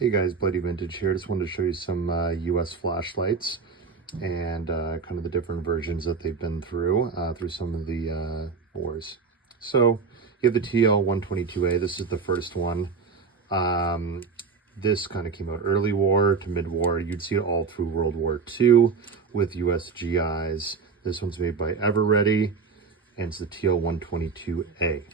Hey guys, Bloody Vintage here. Just wanted to show you some US flashlights and kind of the different versions that they've been through some of the wars. So you have the TL-122A. This is the first one. This kind of came out early war to mid-war. You'd see it all through World War II with US GIs. This one's made by Everready, and it's the TL-122A.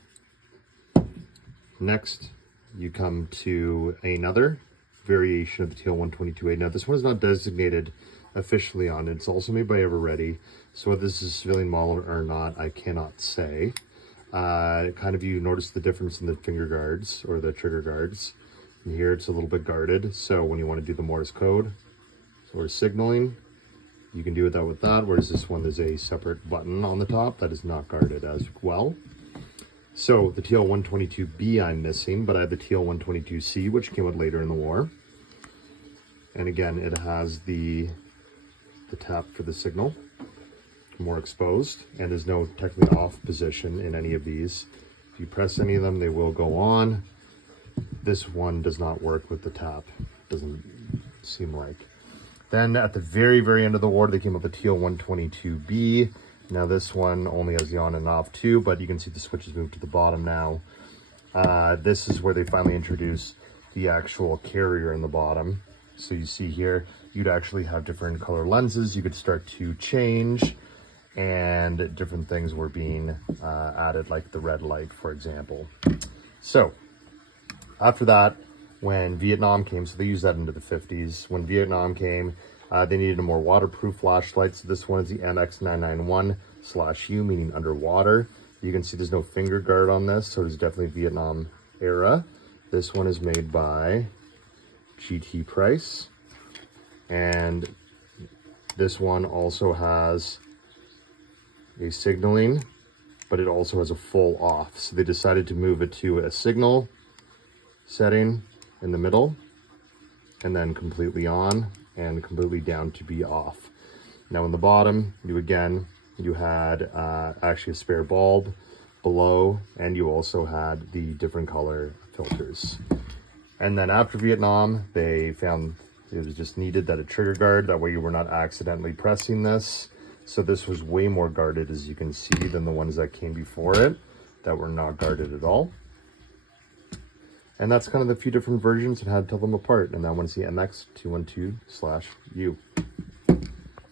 Next, you come to another variation of the TL-122A. Now, this one is not designated officially on it. It's also made by Everready. So whether this is a civilian model or not, I cannot say. Kind of you notice the difference in the finger guards or the trigger guards. And here it's a little bit guarded. So when you want to do the Morse code or signaling, you can do it with that. Whereas this one, there's a separate button on the top that is not guarded as well. So the TL-122B I'm missing, but I have the TL-122C, which came out later in the war. And again, it has the tap for the signal, more exposed, and there's no technically off position in any of these. If you press any of them, they will go on. This one does not work with the tap, doesn't seem like. Then at the very, very end of the war, they came up with the TL-122B. Now this one only has the on and off too, but you can see the switches moved to the bottom now. This is where they finally introduced the actual carrier in the bottom. So you see here, you'd actually have different color lenses you could start to change, and different things were being added, like the red light, for example. So after that, when Vietnam came, so they used that into the 50s. When Vietnam came, they needed a more waterproof flashlight. So this one is the MX991/U, meaning underwater. You can see there's no finger guard on this, so it's definitely Vietnam era. This one is made by GT Price. And this one also has a signaling, but it also has a full off. So they decided to move it to a signal setting in the middle, and then completely on and completely down to be off. Now in the bottom, you had actually a spare bulb below, and you also had the different color filters. And then after Vietnam, they found it was just needed that a trigger guard, that way you were not accidentally pressing this. So this was way more guarded, as you can see, than the ones that came before it that were not guarded at all. And that's kind of the few different versions and how to tell them apart. And that one's the MX212/U.